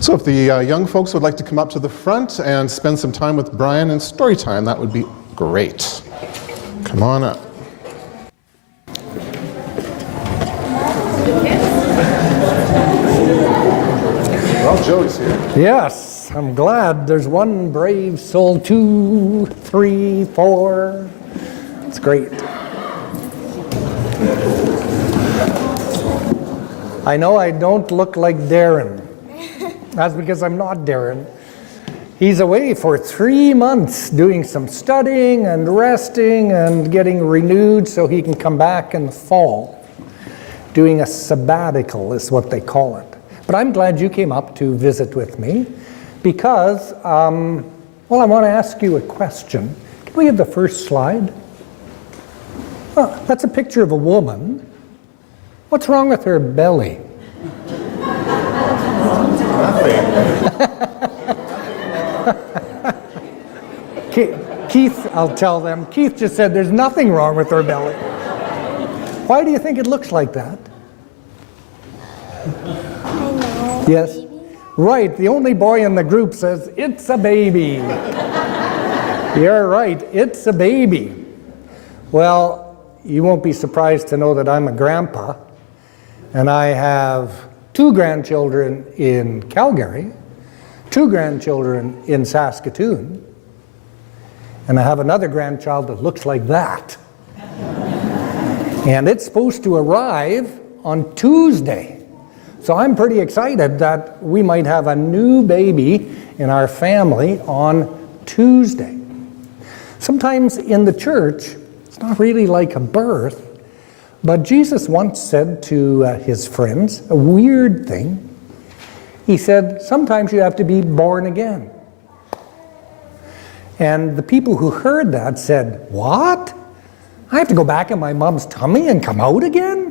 So if the young folks would like to come up to the front and spend some time with Brian in story time, that would be great. Come on up. Well, Joey's here. Yes, I'm glad there's one brave soul, 2, 3, 4. It's great. I know I don't look like Darren. That's because I'm not Darren. He's away for 3 months doing some studying and resting and getting renewed so he can come back in the fall. Doing a sabbatical is what they call it. But I'm glad you came up to visit with me because, well, I want to ask you a question. Can we have the first slide? Oh, that's a picture of a woman. What's wrong with her belly? Keith, I'll tell them. Keith just said there's nothing wrong with her belly. Why do you think it looks like that? I know. Yes? Right, the only boy in the group says, it's a baby. You're right, it's a baby. Well, you won't be surprised to know that I'm a grandpa, and I have 2 grandchildren in Calgary, 2 grandchildren in Saskatoon, and I have another grandchild that looks like that. And it's supposed to arrive on Tuesday. So I'm pretty excited that we might have a new baby in our family on Tuesday. Sometimes in the church, it's not really like a birth, but Jesus once said to his friends a weird thing. He said, sometimes you have to be born again. And the people who heard that said, what? I have to go back in my mom's tummy and come out again?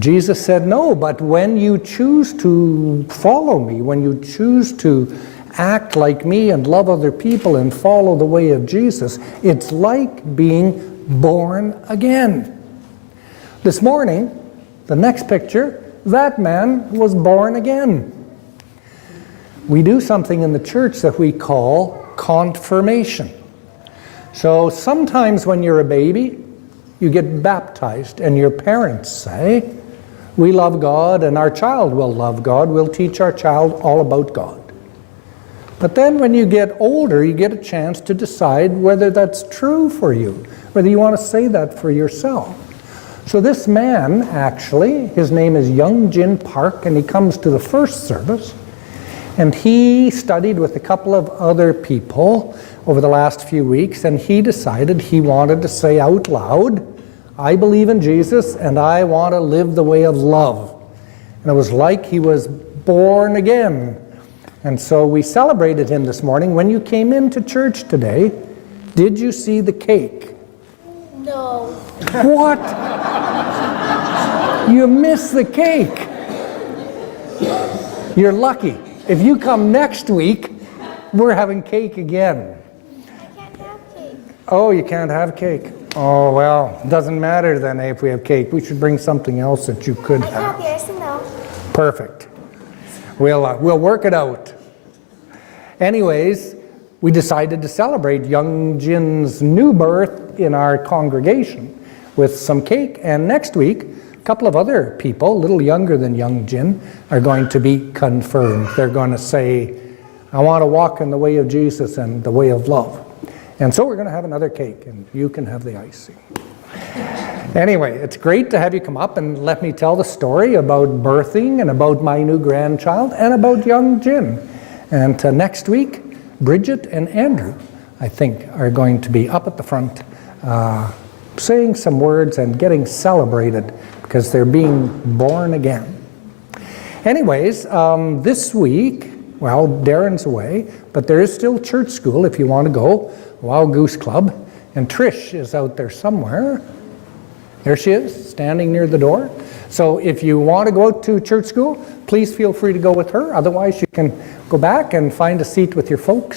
Jesus said, no, but when you choose to follow me, when you choose to act like me and love other people and follow the way of Jesus, it's like being born again. This morning, the next picture, that man was born again. We do something in the church that we call confirmation. So sometimes when you're a baby, you get baptized and your parents say, we love God and our child will love God. We'll teach our child all about God. But then when you get older, you get a chance to decide whether that's true for you, whether you want to say that for yourself. So this man, actually, his name is Young Jin Park, and he comes to the first service. And he studied with a couple of other people over the last few weeks, and he decided he wanted to say out loud, I believe in Jesus, and I want to live the way of love. And it was like he was born again. And so we celebrated him this morning. When you came into church today, did you see the cake? No. What? You missed the cake. You're lucky. If you come next week, we're having cake again. I can't have cake. Oh, you can't have cake. Oh, well, doesn't matter then if we have cake. We should bring something else that you could I can have. have yes and no. Perfect. We'll work it out. Anyways, we decided to celebrate young Jin's new birth in our congregation with some cake, and next week, a couple of other people, a little younger than young Jin, are going to be confirmed. They're going to say, I want to walk in the way of Jesus and the way of love. And so we're going to have another cake, and you can have the icing. Anyway, it's great to have you come up and let me tell the story about birthing and about my new grandchild and about young Jin. And next week, Bridget and Andrew, I think, are going to be up at the front saying some words and getting celebrated because they're being born again. Anyways, this week, well, Darren's away, but there is still church school if you want to go, Wild Goose Club, and Trish is out there somewhere. There she is, standing near the door. So if you want to go to church school, please feel free to go with her. Otherwise, you can go back and find a seat with your folks.